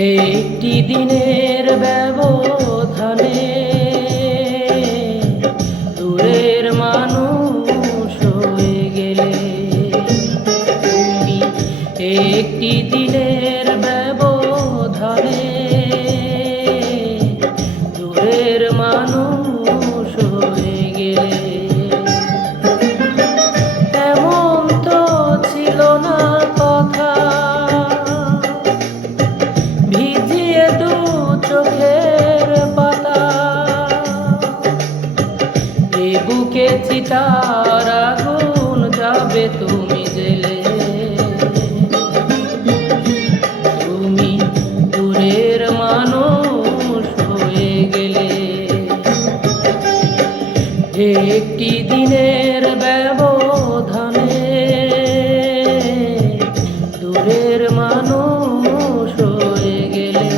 একটি দিনের ব্যবধানে দূরের মানুষ হয়ে গেলে তুমি। একটি দিনের ব্যবধানে দূরের মানুষ হয়ে গেলে এমন তো ছিল না কথা ভিজিয়ে দু চোখের পাতা, এ বুকে চিতার আগুন যাবে তুমি জেলে। তুমি দূরের মানুষ হয়ে গেলে একটি দিনের ব্যবধানে দূরের মানুষ হয়ে গেলে।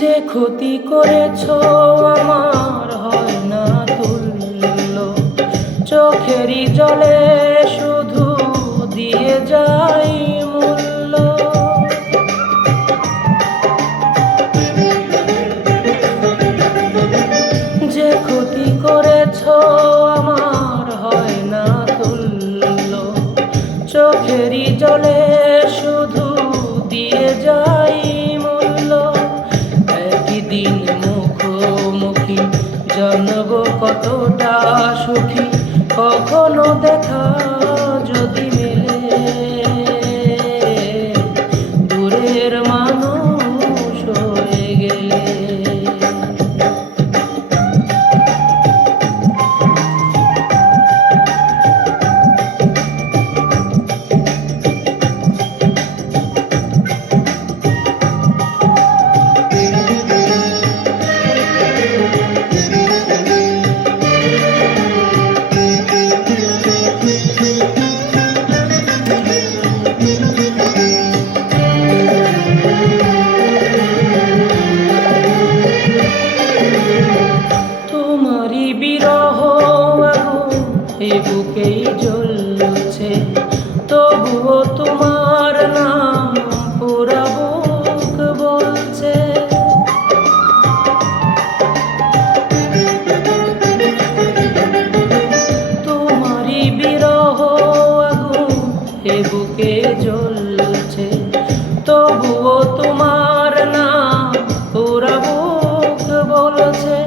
যে ক্ষতি করেছো আমার হয় না তুল্য, চোখেরই জলে শুধু দিয়ে যাই মূল্য। যে ক্ষতি করেছো আমার হয় না তুল্য, চোখেরই জলে শুধু দিয়ে যাই মূল্য। একদিন মুখোমুখি জানবো কতটা সুখী, কখনো দেখা যদি মেলে দূরের মানুষ হয়ে গেলে। তোমারই বিরহ আগুন এ বুকেই জ্বলছে, তবুও তোমার নাম পুরা বুক বলছে। তোমারই বিরহ আগুন এ বুকে জ্বলছে, তবুও তোমার নাম পুরা বুক বলছে।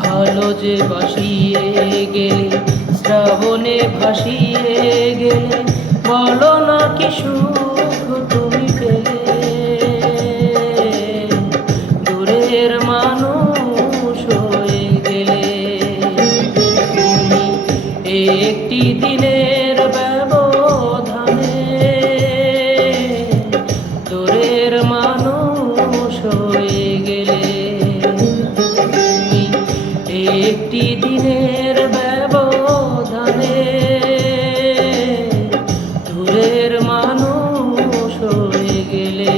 ভালো যে বাসিয়ে গেলে শ্রাবণে ভাসিয়ে গেলে, বলো না কি সুখ তুমি পেলে দূরের মানুষ হয়ে গেলে। তুমি একটি দিনের ব্যবধানে দূরের মানুষ হয়ে গেলে। একটি দিনের ব্যবধানে দূরের মানুষ হয়ে গেলে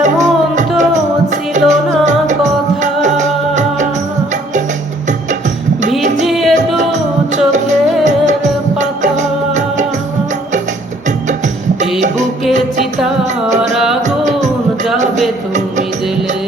এমন তো ছিল না কথা ভিজিয়ে দু চোখের পাতা, এ বুকে চিতার আগুন যাবে তুমি জেলে।